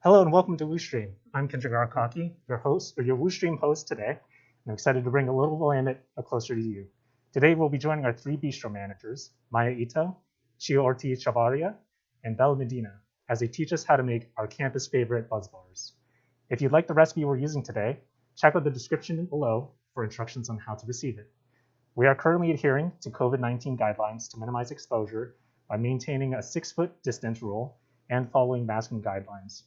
Hello and welcome to WooStream. I'm Kendrick Arakaki, your host, or your WooStream host today, and I'm excited to bring a little Willamette closer to you. Today we'll be joining our three Bistro managers, Maia Ito, Chio Ortiz Chavarria, and Bella Medina, as they teach us how to make our campus favorite buzz bars. If you'd like the recipe we're using today, check out the description below for instructions on how to receive it. We are currently adhering to COVID-19 guidelines to minimize exposure by maintaining a 6-foot distance rule and following masking guidelines.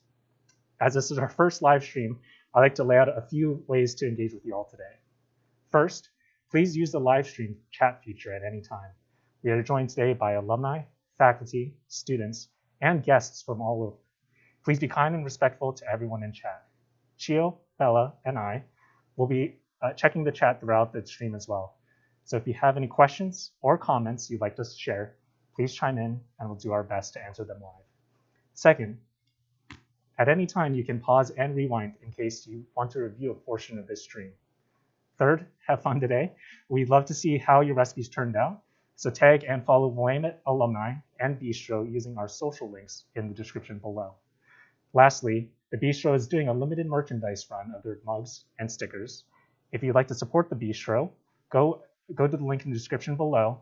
As this is our first live stream, I'd like to lay out a few ways to engage with you all today. First, please use the live stream chat feature at any time. We are joined today by alumni, faculty, students, and guests from all over. Please be kind and respectful to everyone in chat. Chio, Bella, and I will be checking the chat throughout the stream as well. So if you have any questions or comments you'd like us to share, please chime in and we'll do our best to answer them live. Second, at any time, you can pause and rewind in case you want to review a portion of this stream. Third, have fun today. We'd love to see how your recipes turned out, so tag and follow Willamette Alumni and Bistro using our social links in the description below. Lastly, the Bistro is doing a limited merchandise run of their mugs and stickers. If you'd like to support the Bistro, go to the link in the description below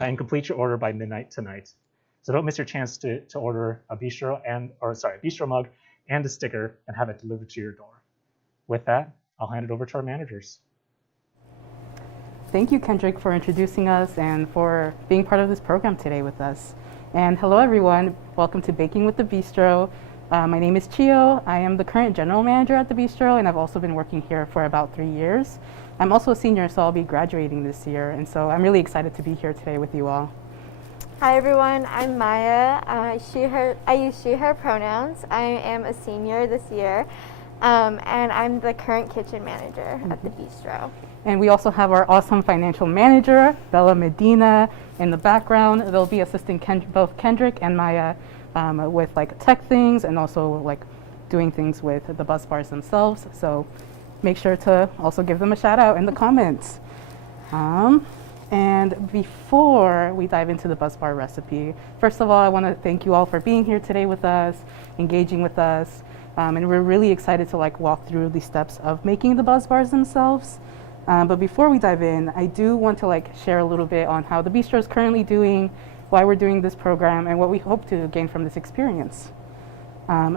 and complete your order by midnight tonight. So don't miss your chance to order a Bistro mug and a sticker and have it delivered to your door. With that, I'll hand it over to our managers. Thank you, Kendrick, for introducing us and for being part of this program today with us. And hello, everyone. Welcome to Baking with the Bistro. My name is Chio. I am the current general manager at the Bistro, and I've also been working here for about 3 years. I'm also a senior, so I'll be graduating this year, and so I'm really excited to be here today with you all. Hi everyone, I'm Maya. I use she, her pronouns. I am a senior this year, and I'm the current kitchen manager at the Bistro. And we also have our awesome financial manager, Bella Medina, in the background. They'll be assisting both Kendrick and Maya with like tech things and also like doing things with the buzz bars themselves. So make sure to also give them a shout out in the comments. And before we dive into the buzz bar recipe, first of all, I want to thank you all for being here today with us, engaging with us, and we're really excited to like walk through the steps of making the buzz bars themselves. But before we dive in, I do want to like share a little bit on how the Bistro is currently doing, why we're doing this program, and what we hope to gain from this experience.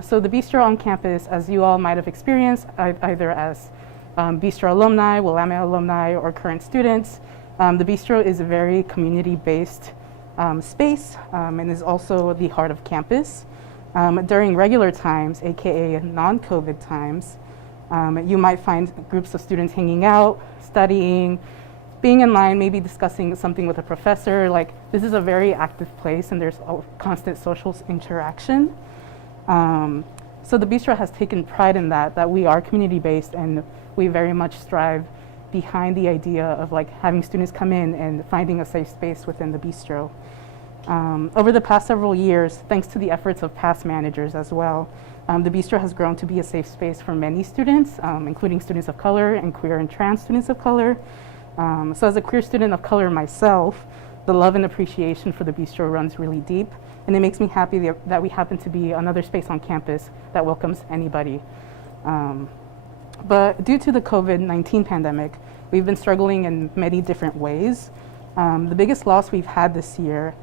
So the Bistro on campus, as you all might have experienced, either as Bistro alumni, Willamette alumni, or current students, the Bistro is a very community-based space and is also the heart of campus. During regular times, aka non-COVID times, you might find groups of students hanging out, studying, being in line, maybe discussing something with a professor. Like, this is a very active place and there's a constant social interaction. So the Bistro has taken pride in that we are community-based, and we very much strive behind the idea of like having students come in and finding a safe space within the Bistro. Over the past several years, thanks to the efforts of past managers as well, the Bistro has grown to be a safe space for many students, including students of color and queer and trans students of color. So as a queer student of color myself, the love and appreciation for the Bistro runs really deep, and it makes me happy that we happen to be another space on campus that welcomes anybody. But due to the COVID-19 pandemic, we've been struggling in many different ways. The biggest loss we've had this year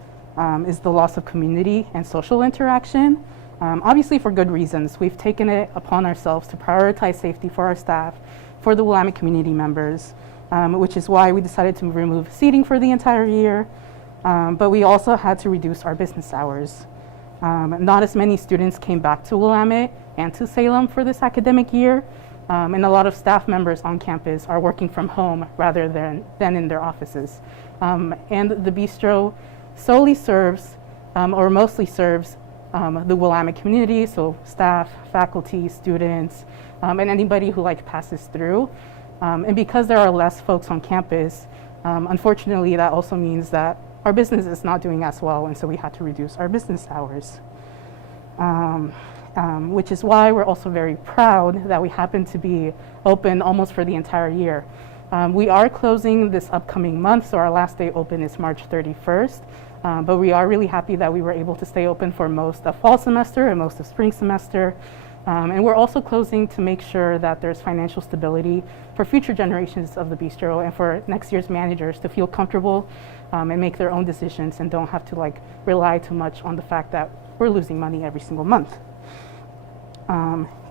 is the loss of community and social interaction. Obviously for good reasons. We've taken it upon ourselves to prioritize safety for our staff, for the Willamette community members, which is why we decided to remove seating for the entire year. But we also had to reduce our business hours. Not as many students came back to Willamette and to Salem for this academic year. And a lot of staff members on campus are working from home rather than in their offices. And the Bistro solely serves, or mostly serves, the Willamette community, so staff, faculty, students, and anybody who like passes through. And because there are less folks on campus, unfortunately that also means that our business is not doing as well, and so we had to reduce our business hours. Which is why we're also very proud that we happen to be open almost for the entire year. We are closing this upcoming month, so our last day open is March 31st. But we are really happy that we were able to stay open for most of fall semester and most of spring semester. And we're also closing to make sure that there's financial stability for future generations of the bistro and for next year's managers to feel comfortable and make their own decisions and don't have to like rely too much on the fact that we're losing money every single month.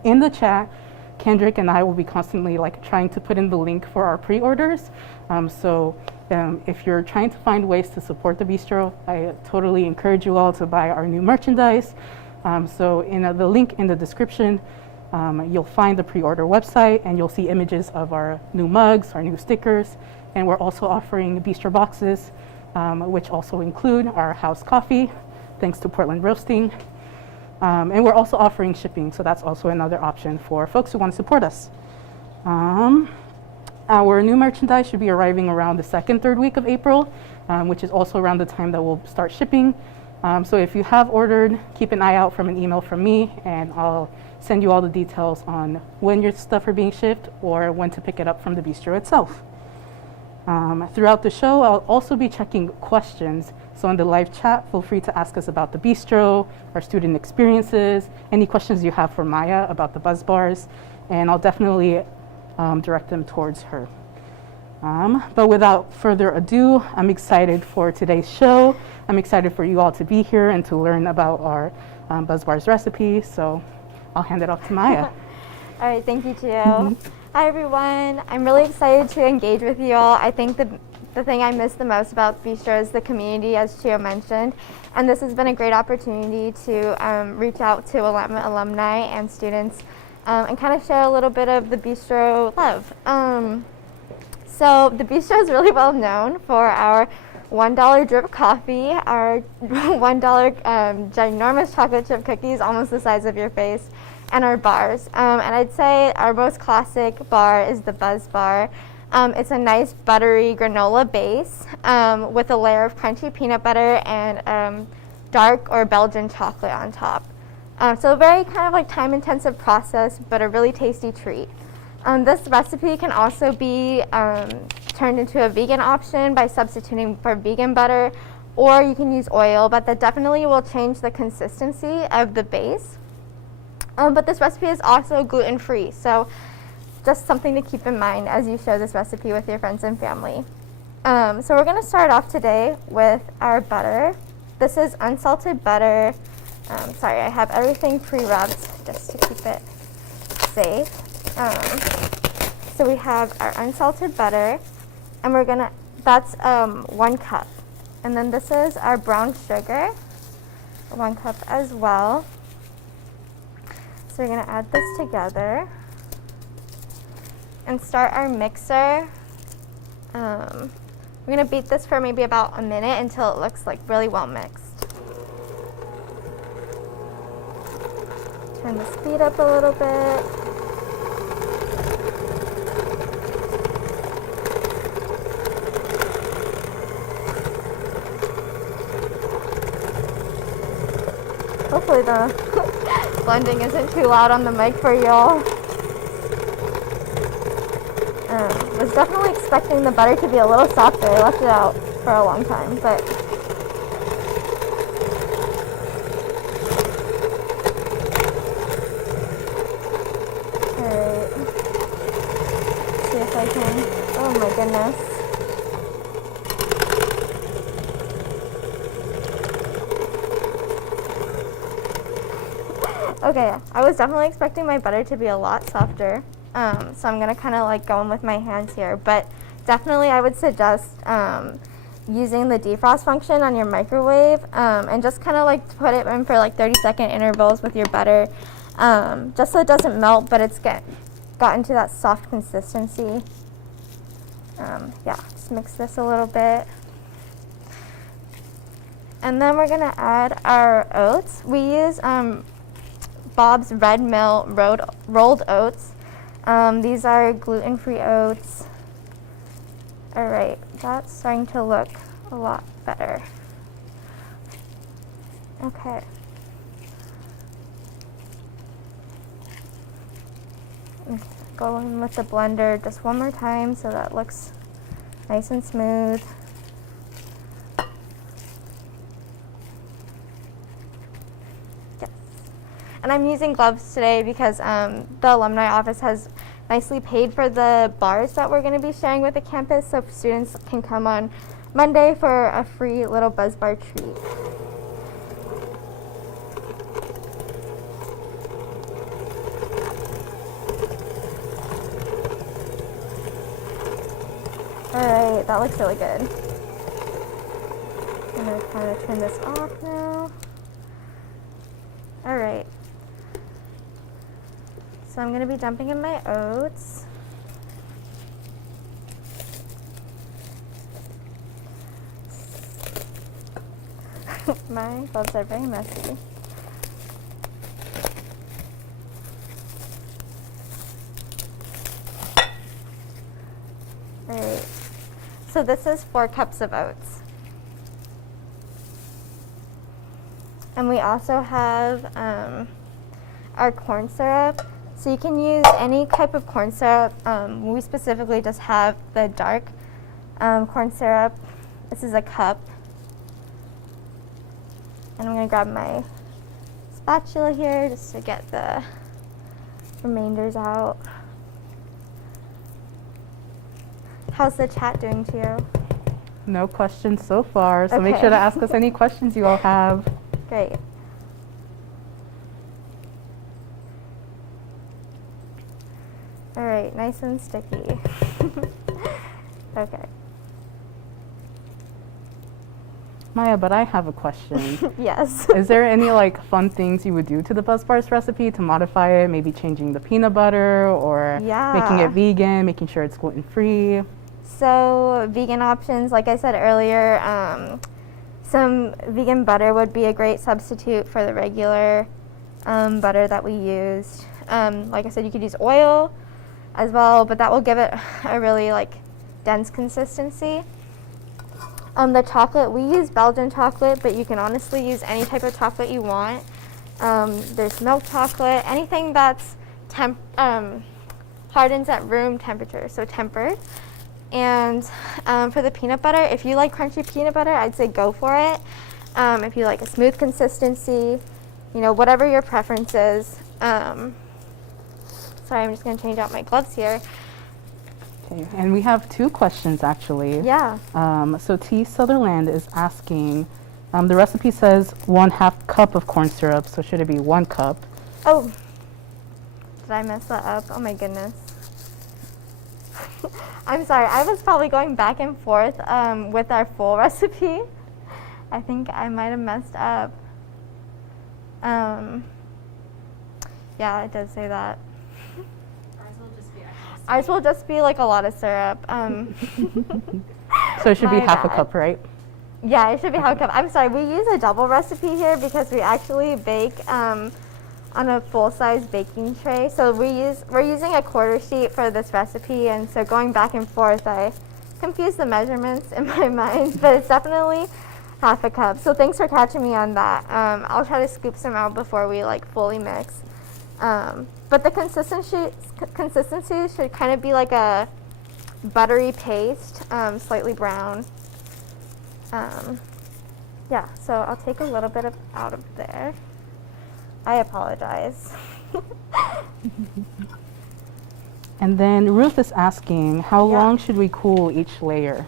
In the chat, Kendrick and I will be constantly like trying to put in the link for our pre-orders. If you're trying to find ways to support the bistro, I totally encourage you all to buy our new merchandise. In the link in the description, you'll find the pre-order website and you'll see images of our new mugs, our new stickers, and we're also offering bistro boxes, which also include our house coffee, thanks to Portland Roasting. And we're also offering shipping, so that's also another option for folks who want to support us. Our new merchandise should be arriving around the second, third week of April, which is also around the time that we'll start shipping. So if you have ordered, keep an eye out from an email from me, and I'll send you all the details on when your stuff are being shipped or when to pick it up from the bistro itself. Throughout the show, I'll also be checking questions. So in the live chat, feel free to ask us about the bistro, our student experiences, any questions you have for Maia about the buzz bars, and I'll definitely direct them towards her. But without further ado, I'm excited for today's show. I'm excited for you all to be here and to learn about our buzz bars recipe. So I'll hand it off to Maia. All right, thank you, Chio. Hi, everyone. I'm really excited to engage with you all. I think the thing I miss the most about Bistro is the community, as Chio mentioned. And this has been a great opportunity to reach out to Willamette alumni and students and kind of share a little bit of the Bistro love. So the Bistro is really well known for our $1 drip coffee, our $1 ginormous chocolate chip cookies, almost the size of your face, and our bars. And I'd say our most classic bar is the Buzz Bar. It's a nice buttery granola base with a layer of crunchy peanut butter and dark or Belgian chocolate on top. So a very kind of like time-intensive process, but a really tasty treat. This recipe can also be turned into a vegan option by substituting for vegan butter, or you can use oil, but that definitely will change the consistency of the base. But this recipe is also gluten-free, so just something to keep in mind as you share this recipe with your friends and family. So we're going to start off today with our butter. This is unsalted butter. Sorry, I have everything pre-rubbed just to keep it safe. So we have our unsalted butter, and that's 1 cup. And then this is our brown sugar, 1 cup as well. So we're going to add this together and start our mixer. We're going to beat this for maybe about a minute until it looks like really well mixed. Turn the speed up a little bit. Hopefully the blending isn't too loud on the mic for y'all. Was definitely expecting the butter to be a little softer. I left it out for a long time, but alright. See if I can. Oh my goodness. Okay, I was definitely expecting my butter to be a lot softer, so I'm going to kind of like go in with my hands here, but definitely I would suggest using the defrost function on your microwave and just kind of like put it in for like 30-second intervals with your butter, just so it doesn't melt, but it's gotten to that soft consistency. Yeah, just mix this a little bit. And then we're going to add our oats. We use Bob's Red Mill rolled oats. These are gluten-free oats. All right, that's starting to look a lot better. Okay. go in with the blender just one more time so that looks nice and smooth. Yes. And I'm using gloves today because the alumni office has nicely paid for the bars that we're going to be sharing with the campus, so students can come on Monday for a free little buzz bar treat. Alright, that looks really good. I'm going to kind of turn this off now. Alright. So I'm going to be dumping in my oats. My gloves are very messy. Alright. So this is 4 cups of oats. And we also have our corn syrup. So you can use any type of corn syrup. We specifically just have the dark corn syrup. This is a cup. And I'm going to grab my spatula here just to get the remainders out. How's the chat doing to you? No questions so far, so Okay. make sure to ask us any questions you all have. Great. All right, nice and sticky. Okay. Maya, but I have a question. Yes. Is there any like fun things you would do to the Buzz Bars recipe to modify it? Maybe changing the peanut butter or making it vegan, making sure it's gluten-free? So vegan options, like I said earlier, some vegan butter would be a great substitute for the regular butter that we used. Like I said, you could use oil as well, but that will give it a really like dense consistency. The chocolate, we use Belgian chocolate, but you can honestly use any type of chocolate you want. There's milk chocolate, anything that's hardens at room temperature, so tempered. And for the peanut butter, if you like crunchy peanut butter, I'd say go for it. If you like a smooth consistency, you know, whatever your preference is. Sorry, I'm just going to change out my gloves here. Okay, and we have 2 questions actually. Yeah. So T. Sutherland is asking, the recipe says 1/2 cup of corn syrup, so should it be 1 cup? Oh, did I mess that up? Oh my goodness. I'm sorry, I was probably going back and forth with our full recipe. I think I might have messed up. Yeah, it does say that. Ours will just be like a lot of syrup. So it should be My 1/2 bad. cup, right? Yeah, it should be half a cup. I'm sorry, we use a double recipe here because we actually bake on a full-size baking tray. So we're using a quarter sheet for this recipe, and so going back and forth, I confuse the measurements in my mind, but it's definitely 1/2 cup. So thanks for catching me on that. I'll try to scoop some out before we like fully mix. But the consistency should kind of be like a buttery paste, slightly brown. Yeah, so I'll take a little bit out of there. I apologize. And then Ruth is asking, how long should we cool each layer?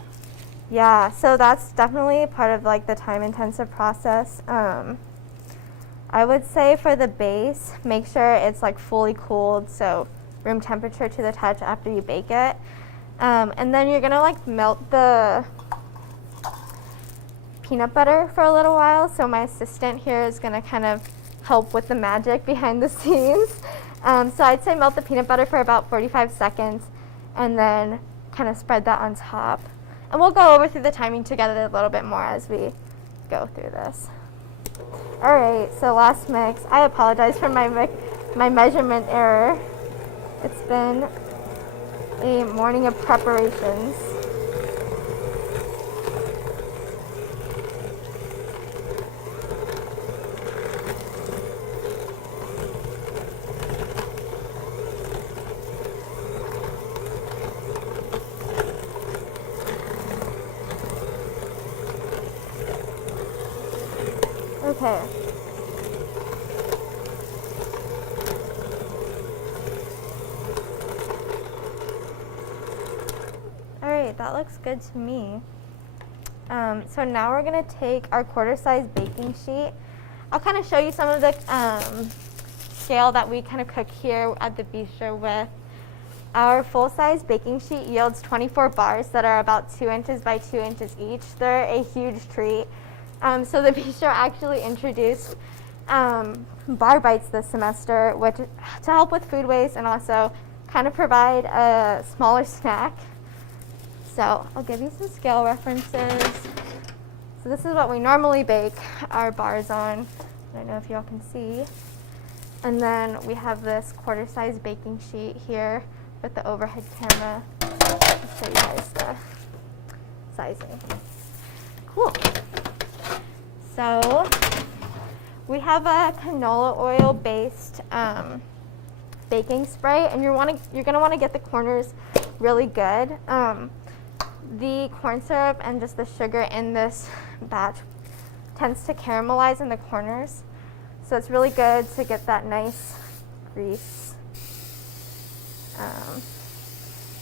Yeah, so that's definitely part of like the time-intensive process. I would say for the base, make sure it's like fully cooled, so room temperature to the touch after you bake it. And then you're gonna like melt the peanut butter for a little while. So my assistant here is gonna kind of help with the magic behind the scenes. So I'd say melt the peanut butter for about 45 seconds and then kind of spread that on top. And we'll go over through the timing together a little bit more as we go through this. All right, so last mix. I apologize for my measurement error. It's been a morning of preparations. Okay. All right, that looks good to me. So now we're gonna take our quarter-size baking sheet. I'll kind of show you some of the scale that we kind of cook here at the bistro with. Our full-size baking sheet yields 24 bars that are about 2 inches by 2 inches each. They're a huge treat. So the bistro actually introduced bar bites this semester, which to help with food waste and also kind of provide a smaller snack. So I'll give you some scale references. So this is what we normally bake our bars on. I don't know if y'all can see. And then we have this quarter-size baking sheet here with the overhead camera. I'll show you guys the sizing. Cool. So we have a canola oil-based baking spray, and you're gonna want to get the corners really good. The corn syrup and just the sugar in this batch tends to caramelize in the corners, so it's really good to get that nice grease.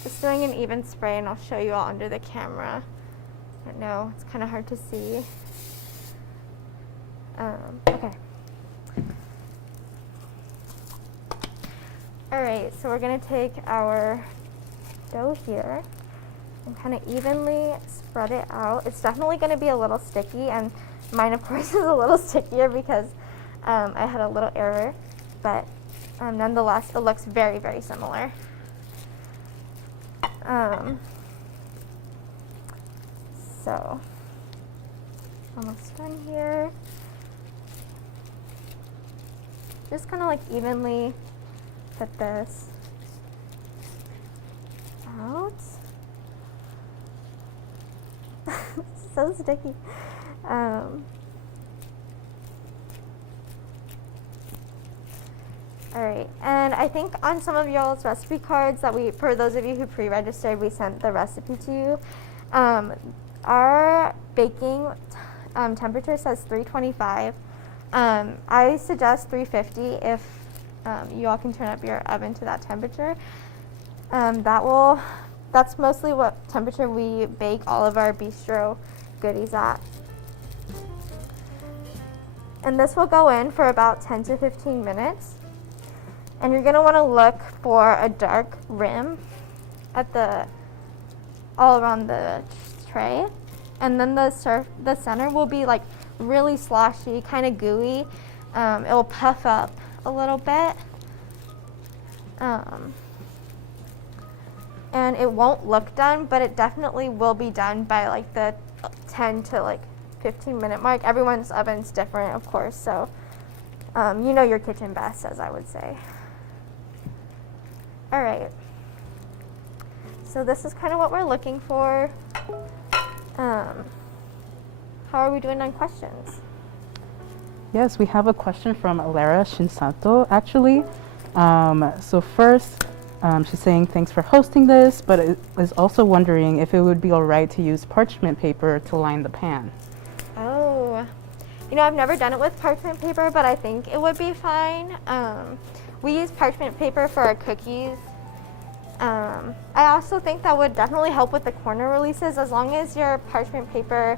Just doing an even spray, and I'll show you all under the camera. I know it's kind of hard to see. Okay. All right, so we're gonna take our dough here and kind of evenly spread it out. It's definitely going to be a little sticky, and mine of course is a little stickier because I had a little error, but nonetheless it looks very, very similar. So almost done here. Just kind of like evenly put this out. So sticky. All right, and I think on some of y'all's recipe cards that for those of you who pre-registered, we sent the recipe to you. Our baking temperature says 325. I suggest 350 if you all can turn up your oven to that temperature. That's mostly what temperature we bake all of our bistro goodies at. And this will go in for about 10 to 15 minutes. And you're gonna wanna look for a dark rim at all around the tray. And then the center will be like really sloshy, kind of gooey. It will puff up a little bit. And it won't look done, but it definitely will be done by like the 10 to like 15-minute mark. Everyone's oven's different, of course, so you know your kitchen best, as I would say. All right, so this is kind of what we're looking for. How are we doing on questions? Yes, we have a question from Alara Shinsato, actually. So first, she's saying thanks for hosting this, but is also wondering if it would be all right to use parchment paper to line the pan. Oh, you know, I've never done it with parchment paper, but I think it would be fine. We use parchment paper for our cookies. I also think that would definitely help with the corner releases, as long as your parchment paper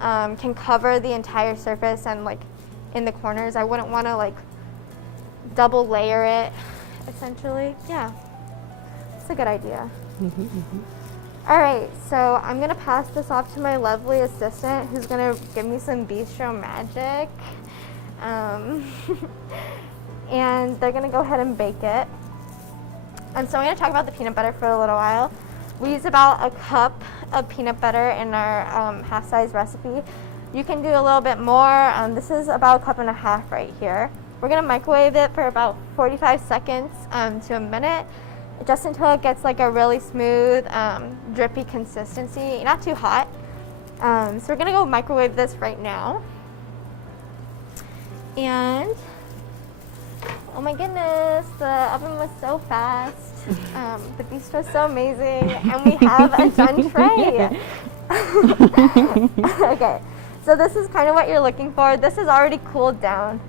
can cover the entire surface and like in the corners. I wouldn't want to like double layer it, essentially. Yeah, it's a good idea. All right, so I'm gonna pass this off to my lovely assistant, who's gonna give me some bistro magic. And they're gonna go ahead and bake it. And so I'm gonna talk about the peanut butter for a little while. We use about a cup of peanut butter in our half-size recipe. You can do a little bit more. This is about a cup and a half right here. We're gonna microwave it for about 45 seconds to a minute, just until it gets like a really smooth, drippy consistency, not too hot. So we're gonna go microwave this right now. And oh my goodness, the oven was so fast. The bistro is so amazing, and we have a done tray. Okay, So this is kind of what you're looking for. This is already cooled down.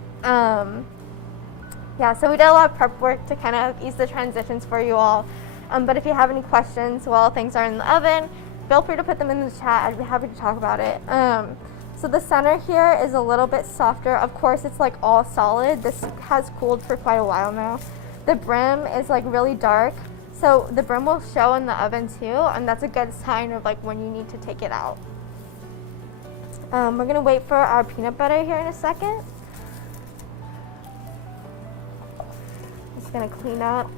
Yeah, so we did a lot of prep work to kind of ease the transitions for you all. But if you have any questions while things are in the oven, feel free to put them in the chat. I'd be happy to talk about it. So the center here is a little bit softer. Of course, it's like all solid. This has cooled for quite a while now. The brim is like really dark. So the brim will show in the oven too, and that's a good sign of like when you need to take it out. We're gonna wait for our peanut butter here in a second. Just gonna clean up.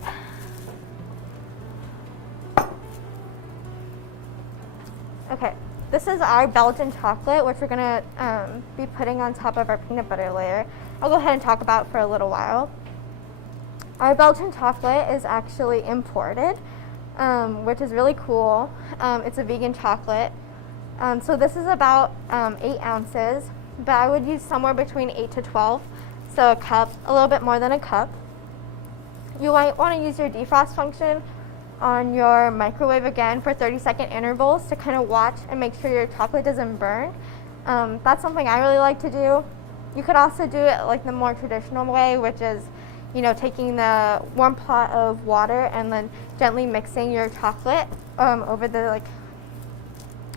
Okay, this is our Belgian chocolate, which we're gonna be putting on top of our peanut butter layer. I'll go ahead and talk about it for a little while. Our Belgian chocolate is actually imported, which is really cool. It's a vegan chocolate. So this is about 8 ounces, but I would use somewhere between 8 to 12. So a cup, a little bit more than a cup. You might want to use your defrost function on your microwave again for 30-second intervals to kind of watch and make sure your chocolate doesn't burn. That's something I really like to do. You could also do it like the more traditional way, which is, you know, taking the warm pot of water and then gently mixing your chocolate over the like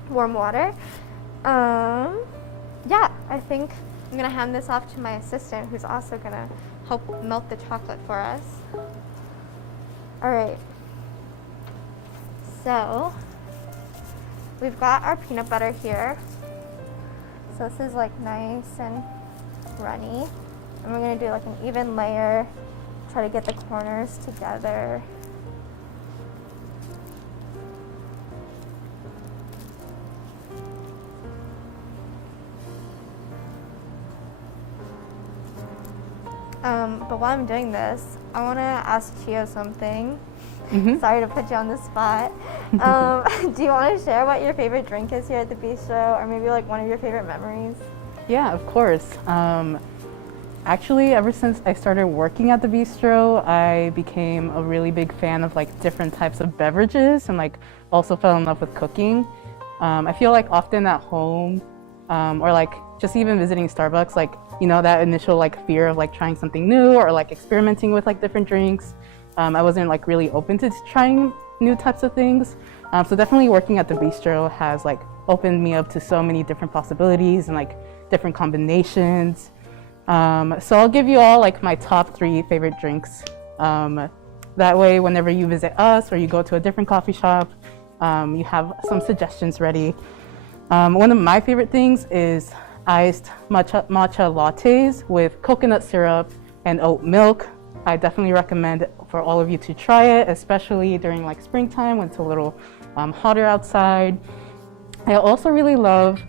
warm water. Yeah, I think I'm gonna hand this off to my assistant, who's also gonna help melt the chocolate for us. All right. So we've got our peanut butter here. So this is like nice and runny. And we're gonna do like an even layer, try to get the corners together. But while I'm doing this, I wanna ask Chio something. Sorry to put you on the spot. Do you want to share what your favorite drink is here at the Bistro, or maybe like one of your favorite memories? Yeah, of course. Actually, ever since I started working at the Bistro, I became a really big fan of like different types of beverages, and like also fell in love with cooking. I feel like often at home, or like just even visiting Starbucks, like, you know, that initial like fear of like trying something new or like experimenting with like different drinks. I wasn't like really open to trying new types of things. So definitely working at the Bistro has like opened me up to so many different possibilities and like different combinations. So I'll give you all like my top 3 favorite drinks. That way, whenever you visit us or you go to a different coffee shop, you have some suggestions ready. One of my favorite things is iced matcha lattes with coconut syrup and oat milk. I definitely recommend for all of you to try it, especially during like springtime when it's a little hotter outside. I also really love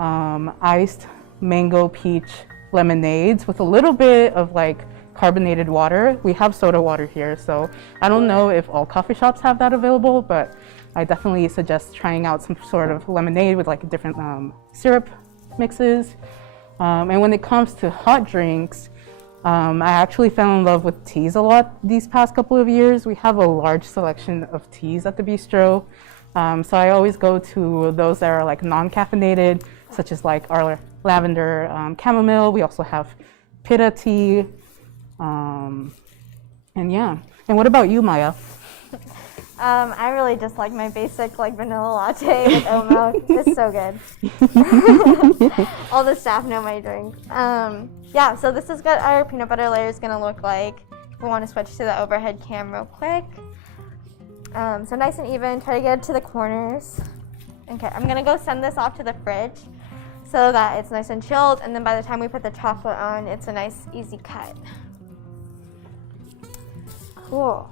iced mango peach lemonades with a little bit of like carbonated water. We have soda water here, so I don't know if all coffee shops have that available, but I definitely suggest trying out some sort of lemonade with like different syrup mixes. And when it comes to hot drinks, I actually fell in love with teas a lot these past couple of years. We have a large selection of teas at the Bistro. So I always go to those that are like non-caffeinated, such as like our lavender chamomile. We also have pitta tea. And yeah. And what about you, Maya? I really just like my basic like vanilla latte with oat milk. It's so good. All the staff know my drink. Yeah, so this is what our peanut butter layer is gonna look like. We want to switch to the overhead cam real quick. So nice and even, try to get it to the corners. Okay, I'm gonna go send this off to the fridge so that it's nice and chilled, and then by the time we put the chocolate on, it's a nice easy cut. Cool.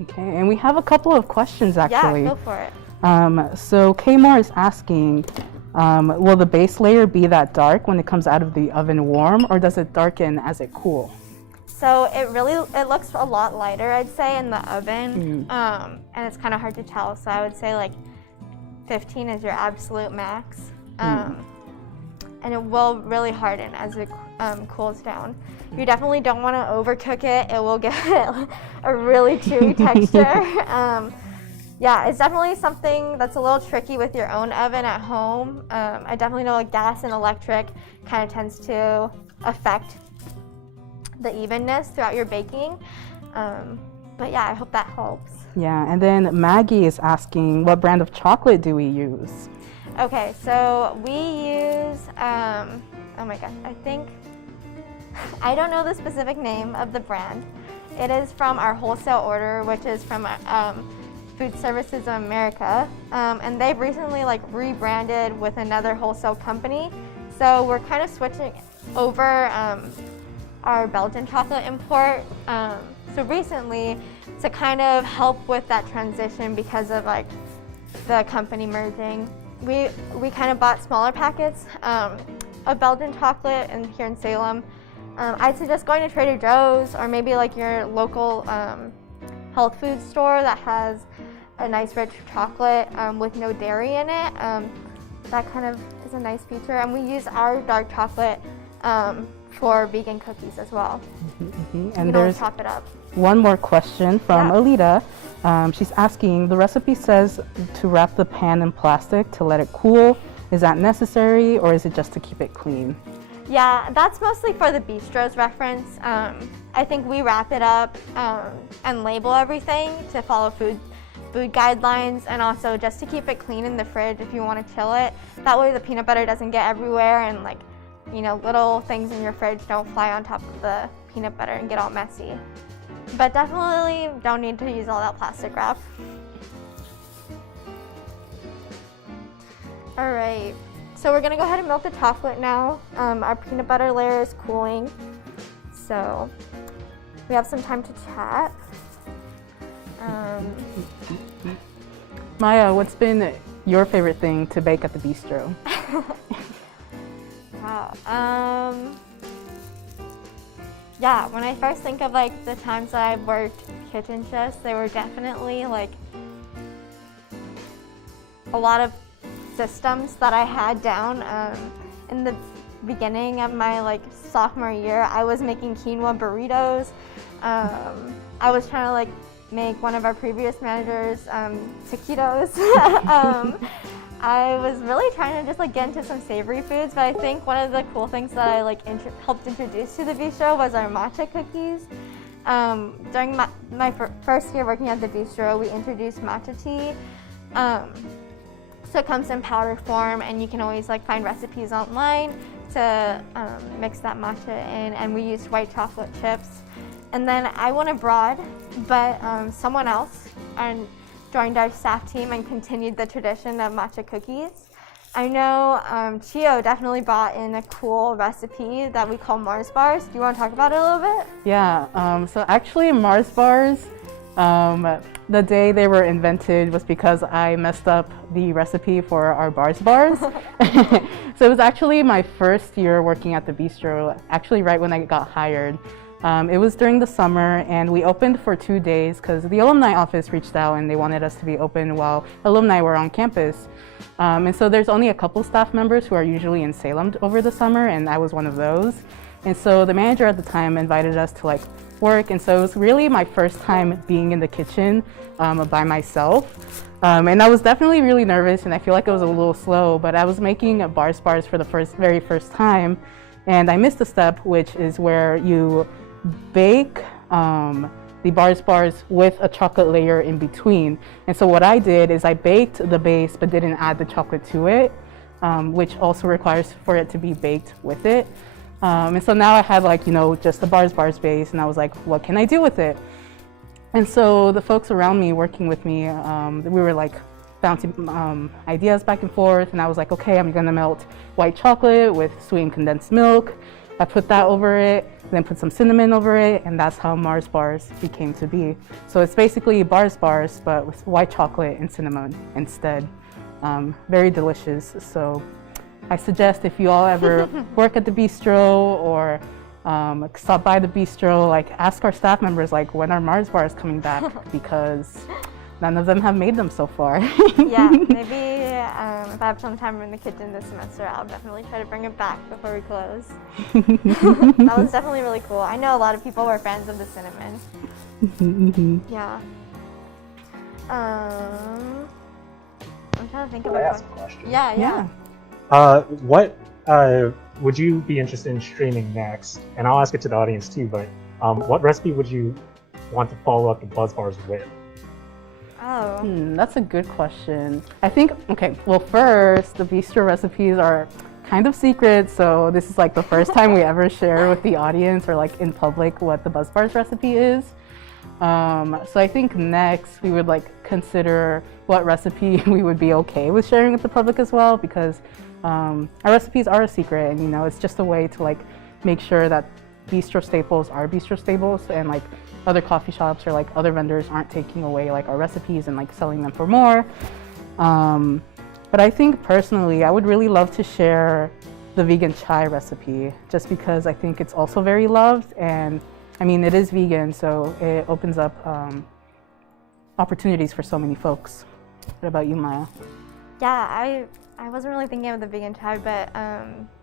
Okay, and we have a couple of questions actually. Yeah, go for it. So Kmar is asking, will the base layer be that dark when it comes out of the oven warm, or does it darken as it cools? So it looks a lot lighter, I'd say, in the oven, and it's kind of hard to tell. So I would say like 15 is your absolute max, and it will really harden as it cools down. You definitely don't want to overcook it. It will get a really chewy texture. yeah, it's definitely something that's a little tricky with your own oven at home. I definitely know like gas and electric kind of tends to affect the evenness throughout your baking. But yeah, I hope that helps. Yeah, and then Maggie is asking, what brand of chocolate do we use? Okay, so we use, oh my gosh, I don't know the specific name of the brand. It is from our wholesale order, which is from Food Services of America, and they've recently like rebranded with another wholesale company. So we're kind of switching over our Belgian chocolate import. So recently, to kind of help with that transition because of like the company merging, we kind of bought smaller packets of Belgian chocolate here in Salem. I'd suggest going to Trader Joe's or maybe like your local health food store that has a nice rich chocolate with no dairy in it. That kind of is a nice feature. And we use our dark chocolate for vegan cookies as well. And there's chop it up. One more question from Alita. She's asking, the recipe says to wrap the pan in plastic to let it cool. Is that necessary or is it just to keep it clean? Yeah, that's mostly for the Bistro's reference. I think we wrap it up and label everything to follow food guidelines, and also just to keep it clean in the fridge if you want to chill it. That way the peanut butter doesn't get everywhere and like, you know, little things in your fridge don't fly on top of the peanut butter and get all messy. But definitely don't need to use all that plastic wrap. All right, so we're gonna go ahead and melt the chocolate now. Our peanut butter layer is cooling, so we have some time to chat. Maya, what's been your favorite thing to bake at the Bistro? Wow. Yeah, when I first think of like the times that I've worked kitchen shifts, they were definitely like a lot of systems that I had down. In the beginning of my like sophomore year, I was making quinoa burritos. I was trying to like make one of our previous managers taquitos. I was really trying to just like get into some savory foods, but I think one of the cool things that I like helped introduce to the Bistro was our matcha cookies. During my first year working at the Bistro, we introduced matcha tea. So it comes in powder form, and you can always like find recipes online to mix that matcha in, and we used white chocolate chips. And then I went abroad, but someone else joined our staff team and continued the tradition of matcha cookies. I know Chio definitely brought in a cool recipe that we call Mars bars. Do you want to talk about it a little bit? Yeah, so actually Mars bars, the day they were invented was because I messed up the recipe for our bars. So it was actually my first year working at the Bistro, actually right when I got hired. It was during the summer, and we opened for 2 days because the alumni office reached out and they wanted us to be open while alumni were on campus. And so there's only a couple staff members who are usually in Salem over the summer, and I was one of those. And so the manager at the time invited us to like work, and so it was really my first time being in the kitchen by myself. And I was definitely really nervous, and I feel like it was a little slow, but I was making bars for the very first time, and I missed a step, which is where you bake the bars with a chocolate layer in between. And so what I did is I baked the base but didn't add the chocolate to it, which also requires for it to be baked with it. And so now I had like, you know, just the bars base, and I was like, what can I do with it? And so the folks around me working with me, we were like bouncing ideas back and forth, and I was like, okay, I'm gonna melt white chocolate with sweetened condensed milk. I put that over it, then put some cinnamon over it, and that's how Mars bars became to be. So it's basically bars, but with white chocolate and cinnamon instead. Very delicious. So I suggest if you all ever work at the Bistro or stop by the Bistro, like ask our staff members, like, when are Mars bars coming back? Because none of them have made them so far. Yeah, maybe if I have some time in the kitchen this semester, I'll definitely try to bring it back before we close. That was definitely really cool. I know a lot of people were fans of the cinnamon. Yeah. I'm trying to think of I a ask a question. question? Yeah. What would you be interested in streaming next? And I'll ask it to the audience too, but what recipe would you want to follow up the Buzz Bars with? Oh. That's a good question. I think, okay, well first, the Bistro recipes are kind of secret, so this is like the first time we ever share with the audience or like in public what the Buzz Bars recipe is. So I think next we would like consider what recipe we would be okay with sharing with the public as well, because our recipes are a secret, and you know, it's just a way to like make sure that Bistro staples are Bistro staples, and like other coffee shops or like other vendors aren't taking away like our recipes and like selling them for more. But I think personally, I would really love to share the vegan chai recipe, just because I think it's also very loved, and I mean, it is vegan, so it opens up opportunities for so many folks. What about you, Maya? Yeah, I wasn't really thinking of the vegan chai, but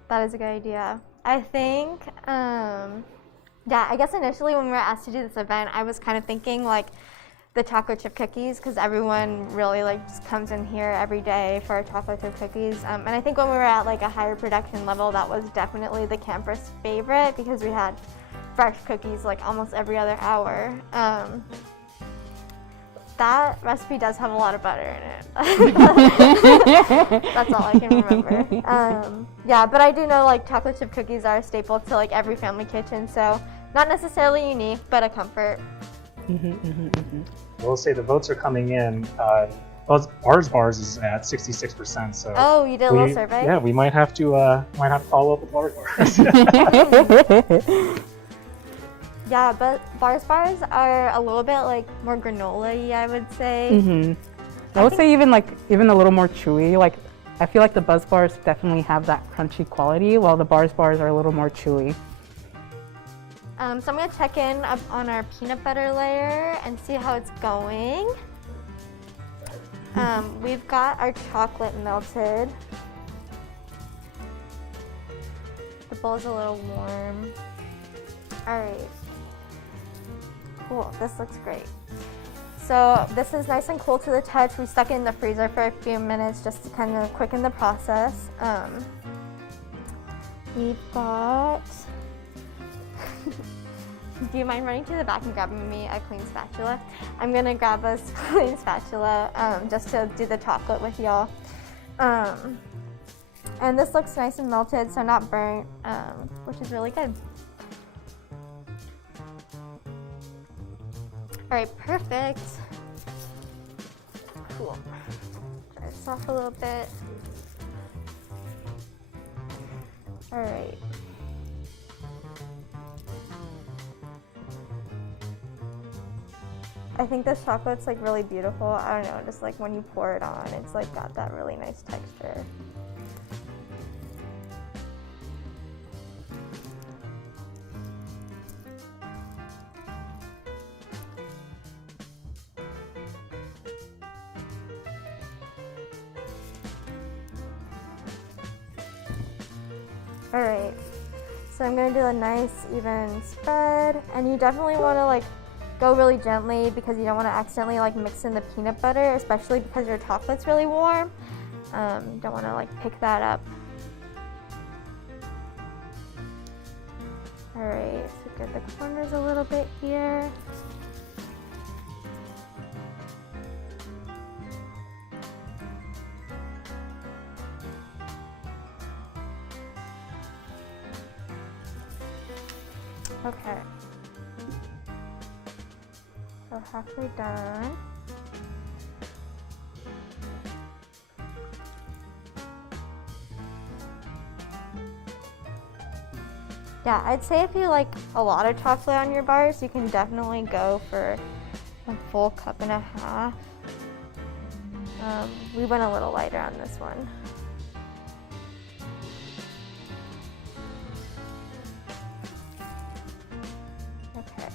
that is a good idea. I think, yeah, I guess initially when we were asked to do this event, I was kind of thinking like the chocolate chip cookies, because everyone really like just comes in here every day for chocolate chip cookies. And I think when we were at like a higher production level, that was definitely the campers' favorite, because we had fresh cookies like almost every other hour. That recipe does have a lot of butter in it. That's all I can remember. Yeah, but I do know like chocolate chip cookies are a staple to like every family kitchen, so not necessarily unique, but a comfort. We'll say the votes are coming in. Buzz Bars is at 66%. So oh, you did a little survey? Yeah, we might have to follow up with Buzz Bars. Yeah, but bars are a little bit like more granola-y, I would say. I would say even a little more chewy. Like I feel like the Buzz Bars definitely have that crunchy quality, while the Bars are a little more chewy. So I'm gonna check in up on our peanut butter layer and see how it's going. We've got our chocolate melted. The bowl's a little warm. All right. Cool, this looks great. So this is nice and cool to the touch. We stuck it in the freezer for a few minutes just to kind of quicken the process. We've got, do you mind running to the back and grabbing me a clean spatula? I'm gonna grab a clean spatula just to do the chocolate with y'all. And this looks nice and melted, so not burnt, which is really good. All right, perfect. Cool. Dry this off a little bit. All right. I think this chocolate's like really beautiful. I don't know, just like when you pour it on, it's like got that really nice texture. All right, so I'm gonna do a nice even spread, and you definitely wanna like go really gently because you don't wanna accidentally like mix in the peanut butter, especially because your chocolate's really warm. Don't wanna like pick that up. All right, so get the corners a little bit here. Okay, so halfway done. Yeah, I'd say if you like a lot of chocolate on your bars, you can definitely go for a full cup and a half. We went a little lighter on this one. Okay.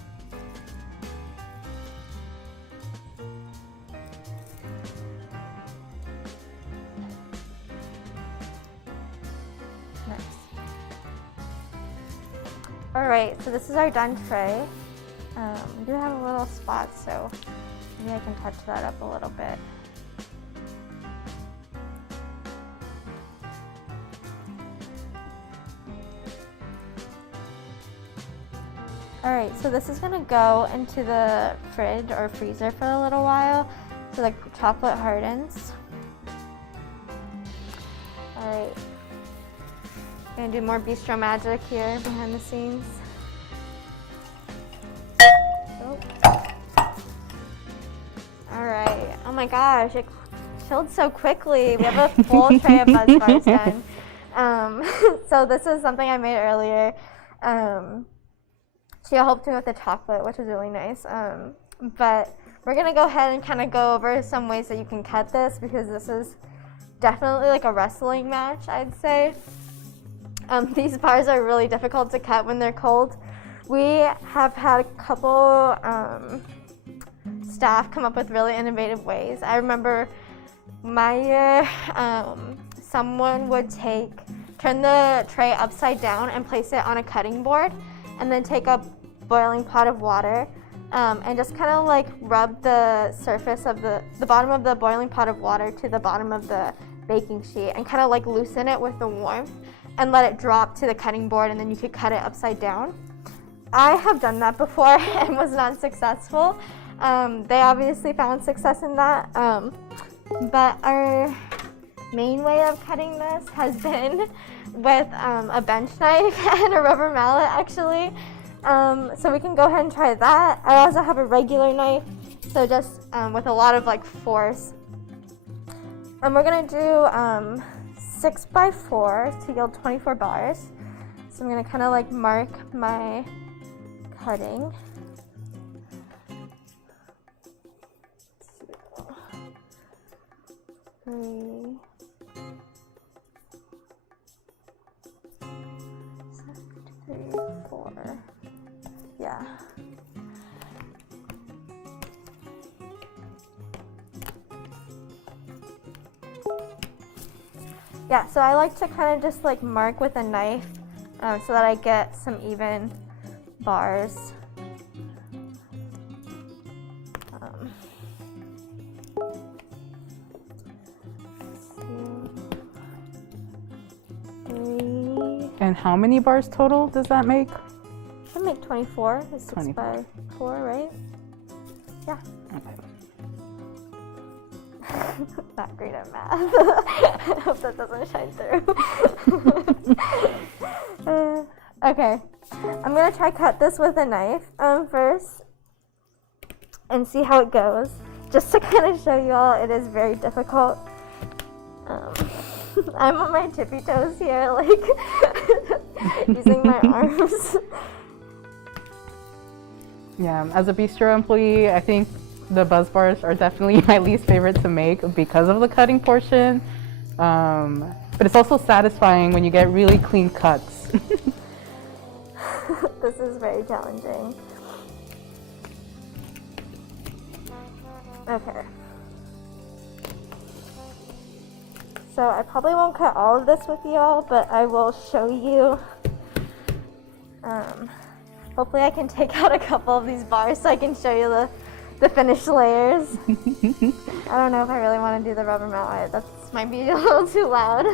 Nice. All right, so this is our done tray. We do have a little spot, so Maybe I can touch that up a little bit. All right, so this is gonna go into the fridge or freezer for a little while so the chocolate hardens. All right, gonna do more bistro magic here behind the scenes. Oh. All right, oh my gosh, it chilled so quickly. We have a full tray of Buzz Bars done. So this is something I made earlier. She helped me with the chocolate, which was really nice. But we're gonna go ahead and kind of go over some ways that you can cut this, because this is definitely like a wrestling match, I'd say. These bars are really difficult to cut when they're cold. We have had a couple staff come up with really innovative ways. I remember my year, someone would turn the tray upside down and place it on a cutting board, and then take a boiling pot of water and just kind of like rub the surface of the bottom of the boiling pot of water to the bottom of the baking sheet and kind of like loosen it with the warmth and let it drop to the cutting board, and then you could cut it upside down. I have done that before and was not successful. They obviously found success in that, but our main way of cutting this has been with a bench knife and a rubber mallet, actually. So we can go ahead and try that. I also have a regular knife, so just with a lot of like force. And we're gonna do 6x4 to yield 24 bars. So I'm gonna kind of like mark my cutting. 3, 4. Yeah. Yeah, so I like to kind of just like mark with a knife so that I get some even bars. And how many bars total does that make? Should make 24. It's 6 by 4, right? Yeah. Okay. Not great at math. I hope that doesn't shine through. Okay, I'm gonna try cut this with a knife first and see how it goes. Just to kind of show you all, it is very difficult. I'm on my tippy toes here, like using my arms. Yeah, as a bistro employee, I think the Buzz Bars are definitely my least favorite to make because of the cutting portion. But it's also satisfying when you get really clean cuts. This is very challenging. Okay. So I probably won't cut all of this with y'all, but I will show you. Hopefully I can take out a couple of these bars so I can show you the finished layers. I don't know if I really want to do the rubber mallet. That might be a little too loud.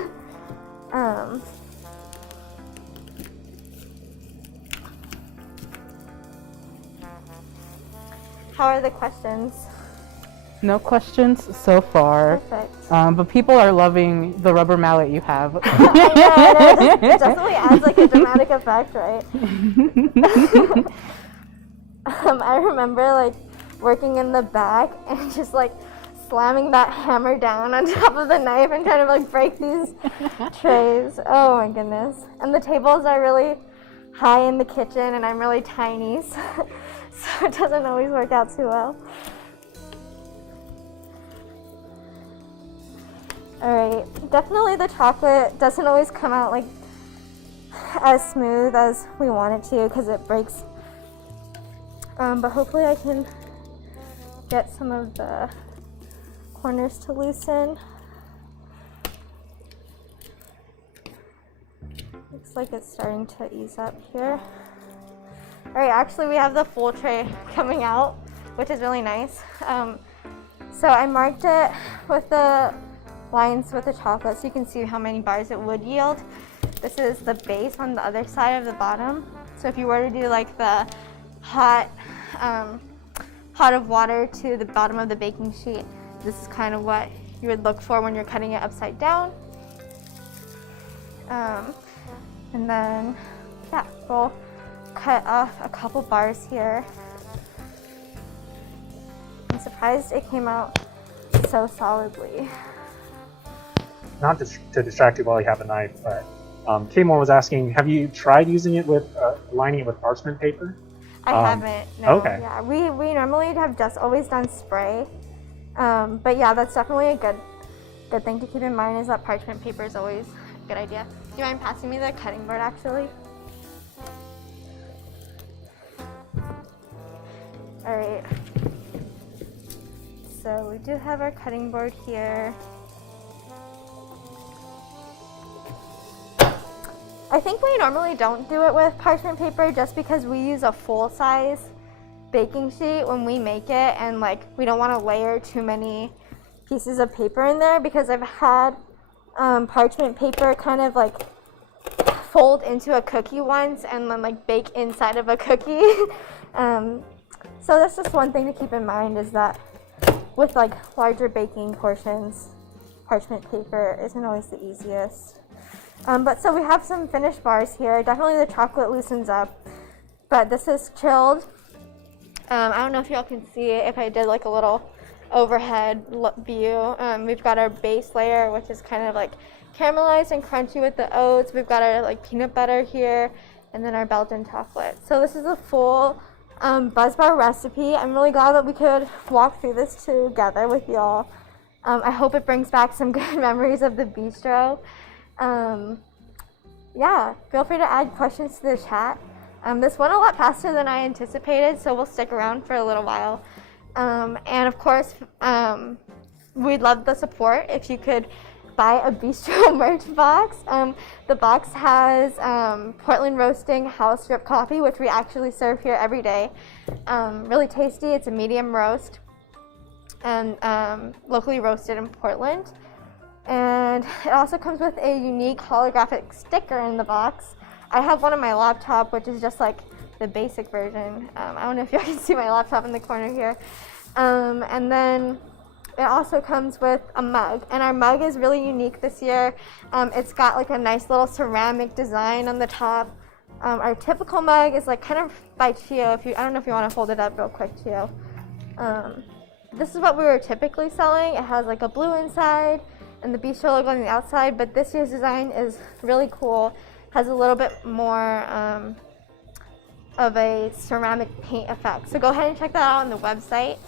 How are the questions? No questions so far. Perfect. But people are loving the rubber mallet you have. I know, it definitely adds like a dramatic effect, right? I remember like working in the back and just like slamming that hammer down on top of the knife and trying to like break these trays. Oh my goodness. And the tables are really high in the kitchen and I'm really tiny, so it doesn't always work out too well. Alright, definitely the chocolate doesn't always come out like as smooth as we want it to because it breaks. But hopefully I can get some of the corners to loosen. Looks like it's starting to ease up here. Alright, actually we have the full tray coming out. which is really nice. So I marked it with the lines with the chocolate so you can see how many bars it would yield. This is the base on the other side of the bottom. So if you were to do like the hot of water to the bottom of the baking sheet, this is kind of what you would look for when you're cutting it upside down. And then, yeah, we'll cut off a couple bars here. I'm surprised it came out so solidly. Not to distract you while you have a knife, but K-Moore was asking, have you tried using it with, lining it with parchment paper? I haven't, no. Okay. Yeah, we normally have just always done spray. But yeah, that's definitely a good thing to keep in mind, is that parchment paper is always a good idea. Do you mind passing me the cutting board actually? All right. So we do have our cutting board here. I think we normally don't do it with parchment paper just because we use a full size baking sheet when we make it, and like we don't want to layer too many pieces of paper in there, because I've had parchment paper kind of like fold into a cookie once and then like bake inside of a cookie. So that's just one thing to keep in mind, is that with like larger baking portions, parchment paper isn't always the easiest. But so we have some finished bars here. Definitely the chocolate loosens up, but this is chilled. I don't know if y'all can see it if I did like a little overhead view. We've got our base layer, which is kind of like caramelized and crunchy with the oats. We've got our like peanut butter here, and then our Belgian chocolate. So this is a full Buzz Bar recipe. I'm really glad that we could walk through this together with y'all. I hope it brings back some good memories of the bistro. Yeah, feel free to add questions to the chat. This went a lot faster than I anticipated, so we'll stick around for a little while. And of course, we'd love the support if you could buy a Bistro merch box. The box has Portland Roasting house drip coffee, which we actually serve here every day. Really tasty. It's a medium roast and locally roasted in Portland. And it also comes with a unique holographic sticker in the box. I have one on my laptop, which is just like the basic version. I don't know if y'all can see my laptop in the corner here. And then it also comes with a mug, and our mug is really unique this year. It's got like a nice little ceramic design on the top. Our typical mug is like kind of by Chio. I don't know if you want to hold it up real quick, Chio. This is what we were typically selling. It has like a blue inside and the Bistro logo on the outside, but this year's design is really cool. Has a little bit more of a ceramic paint effect. So go ahead and check that out on the website.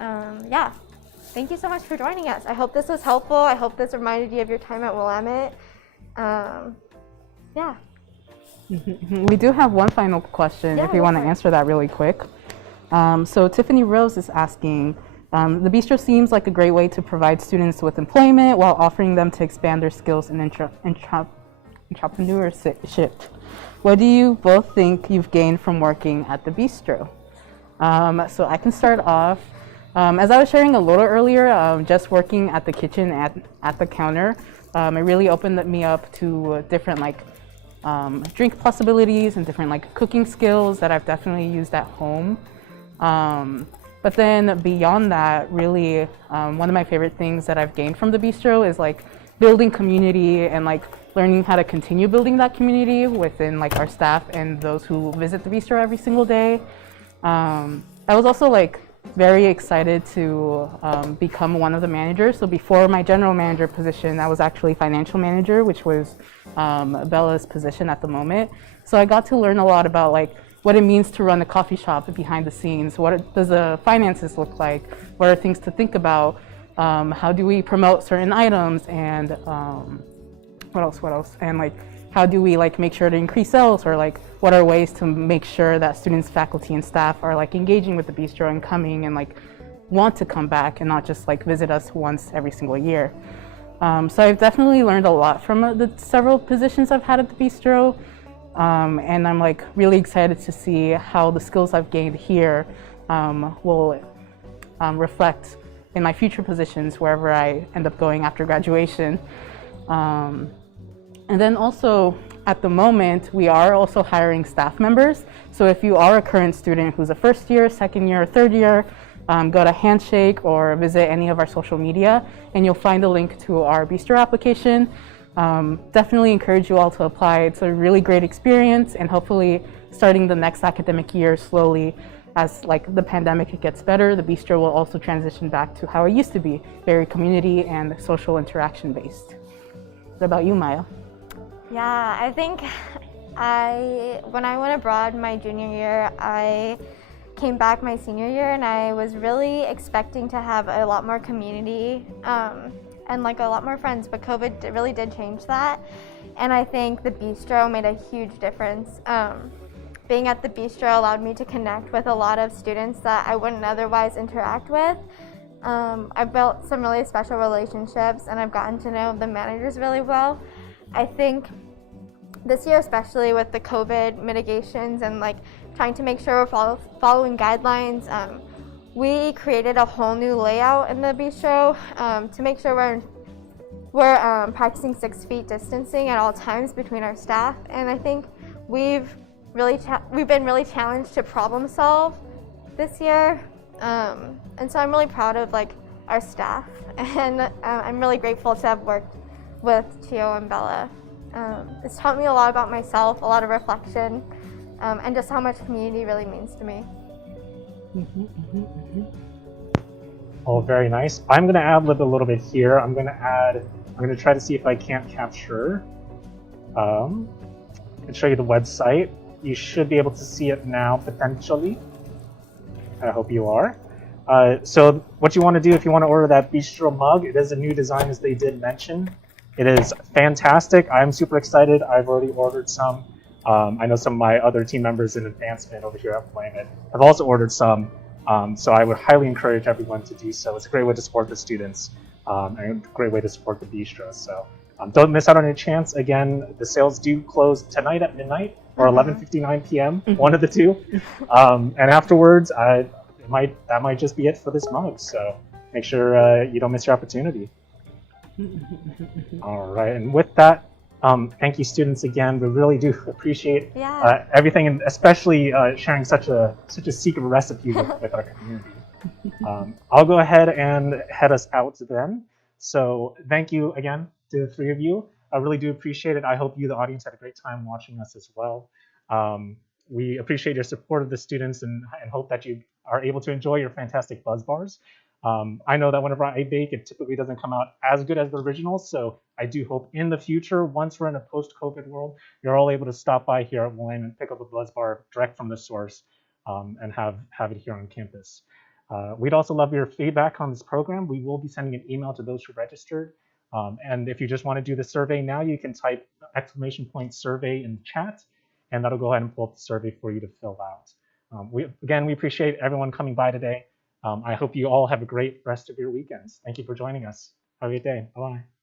Yeah, thank you so much for joining us. I hope this was helpful. I hope this reminded you of your time at Willamette. Yeah. We do have one final question, if you want to answer that really quick. So Tiffany Rose is asking, the Bistro seems like a great way to provide students with employment while offering them to expand their skills in entrepreneurship. What do you both think you've gained from working at the Bistro? So I can start off. As I was sharing a little earlier, just working at the kitchen at the counter, it really opened me up to different like drink possibilities and different like cooking skills that I've definitely used at home. But then beyond that, really, one of my favorite things that I've gained from the Bistro is like building community and like learning how to continue building that community within like our staff and those who visit the Bistro every single day. I was also like very excited to become one of the managers. So before my general manager position, I was actually financial manager, which was Bella's position at the moment. So I got to learn a lot about like what it means to run a coffee shop behind the scenes. What does the finances look like? What are things to think about? How do we promote certain items? And what else? And like, how do we like make sure to increase sales, or like what are ways to make sure that students, faculty, and staff are like engaging with the Bistro and coming and like want to come back and not just like visit us once every single year. So I've definitely learned a lot from the several positions I've had at the Bistro. And I'm like really excited to see how the skills I've gained here will reflect in my future positions wherever I end up going after graduation. And then also, at the moment, we are also hiring staff members. So if you are a current student who's a first year, second year, third year, go to Handshake or visit any of our social media, and you'll find a link to our Bistro application. Definitely encourage you all to apply. It's a really great experience, and hopefully starting the next academic year slowly, as like the pandemic gets better, the Bistro will also transition back to how it used to be, very community and social interaction based. What about you, Maya? Yeah, I think when I went abroad my junior year, I came back my senior year, and I was really expecting to have a lot more community and like a lot more friends, but COVID really did change that. And I think the Bistro made a huge difference. Being at the Bistro allowed me to connect with a lot of students that I wouldn't otherwise interact with. I've built some really special relationships, and I've gotten to know the managers really well. I think this year, especially with the COVID mitigations and like trying to make sure we're following guidelines, we created a whole new layout in the Bistro to make sure we're practicing 6 feet distancing at all times between our staff. And I think we've been really challenged to problem solve this year. And so I'm really proud of like our staff, and I'm really grateful to have worked with Chio and Bella. It's taught me a lot about myself, a lot of reflection, and just how much community really means to me. Oh, very nice. I'm going to ad-lib a little bit here. I'm going to try to see if I can't capture and show you the website. You should be able to see it now, potentially. I hope you are. So what you want to do if you want to order that Bistro mug, it is a new design, as they did mention. It is fantastic. I'm super excited. I've already ordered some. I know some of my other team members in advancement over here at Willamette have also ordered some. So I would highly encourage everyone to do so. It's a great way to support the students and a great way to support the Bistro. So don't miss out on your chance. Again, the sales do close tonight at midnight or 11:59 p.m., one of the two. And afterwards, that might just be it for this mug. So make sure you don't miss your opportunity. All right, and with that, thank you, students, again. We really do appreciate everything, and especially sharing such a secret recipe with our community. I'll go ahead and head us out then. So thank you again to the three of you. I really do appreciate it. I hope you, the audience, had a great time watching us as well. We appreciate your support of the students and hope that you are able to enjoy your fantastic buzz bars. I know that whenever I bake, it typically doesn't come out as good as the original, so I do hope in the future, once we're in a post-COVID world, you're all able to stop by here at Willamette and pick up a buzz bar direct from the source and have it here on campus. We'd also love your feedback on this program. We will be sending an email to those who registered. And if you just want to do the survey now, you can type !survey in the chat, and that'll go ahead and pull up the survey for you to fill out. We appreciate everyone coming by today. I hope you all have a great rest of your weekends. Thank you for joining us. Have a great day. Bye-bye.